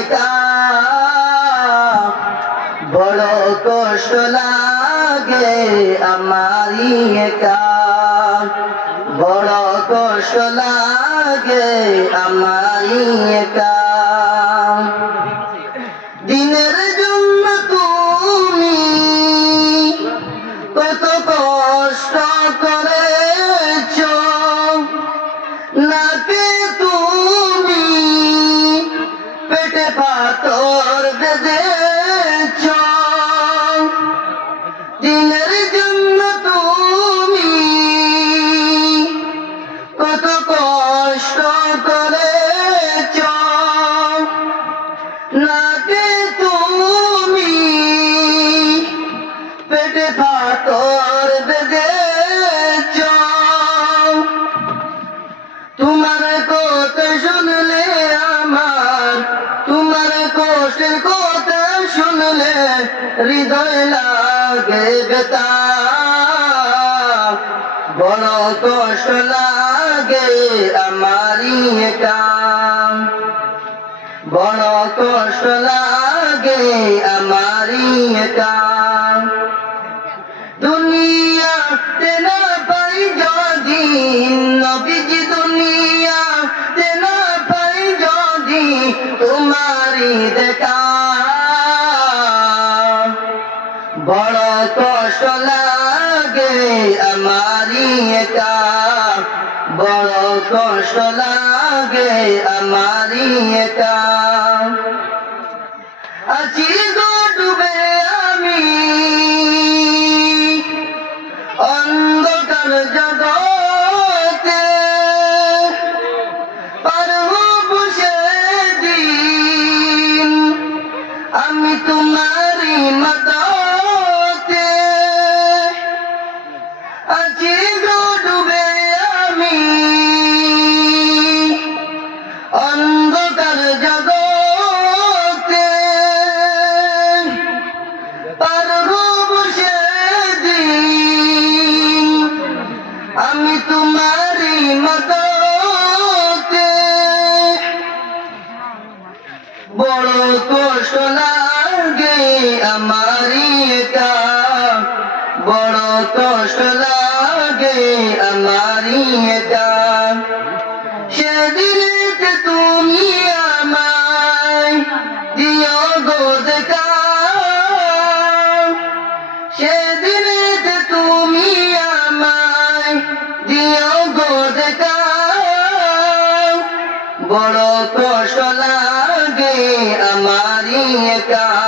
দেখা বড় কষ্ট লাগে আমারি বড় কষ্ট লাগে আমারি একা দিনের জন্য তুমি কত কষ্ট করেছ নাকে তুমি পেটে পাথর বেঁধেছ তোমার কথা শুনলে আমার, তোমার কষ্টের কথা শুনলে হৃদয় লাগে বেতা। বড় কষ্ট লাগে আমারি একা বড় কষ্ট লাগে আমারি একা বড় কষ্ট লাগে আমারি একা বড় কষ্ট লাগে আমারি একা আছি গো আমারই বড় কষ্ট লাগে আমারই একা সেদিনেতে তুমি আমায় দিও গো দেখা সেদিনেতে তুমি আমায় দিও গো দেখা বড় কষ্ট লাগে আমারই একা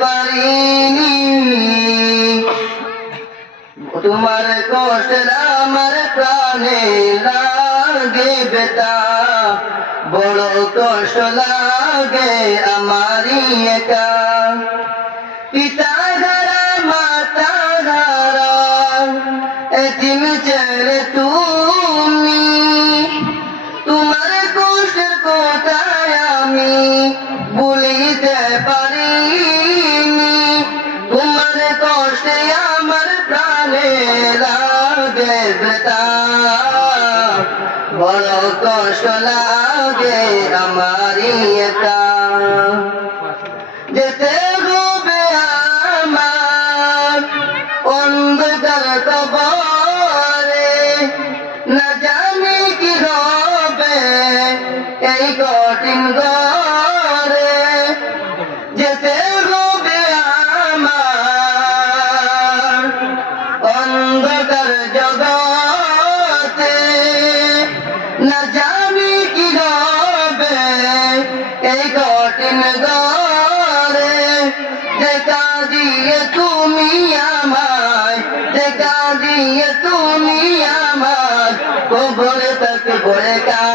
পারিনি। তোমার কষ্টের আমার প্রাণে লাগে বেতা। বড় কষ্ট লাগে আমারই একা। পিতা ঘরা মাতা ঘরা এতিম ছেড়ে তুমি। তোমার কষ্টের কোথায় আমি লাগে বেতা বড় কষ্ট লাগে আমারই এই কঠিন ঘরে দেখা দিয়ে তুমি আমায় দেখা দিয়ে তুমি আমার কবরে থাকব একা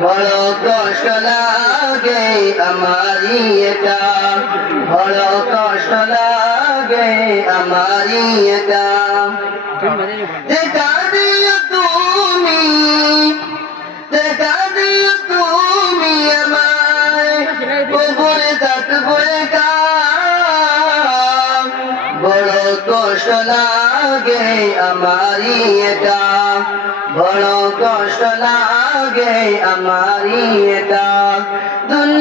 বড় কষ্ট লাগে আমারই একা বড় কষ্ট লাগে আমারই একা বড় কষ্ট লাগে আমারি এটা। বড় কষ্ট লাগে আমারি এটা।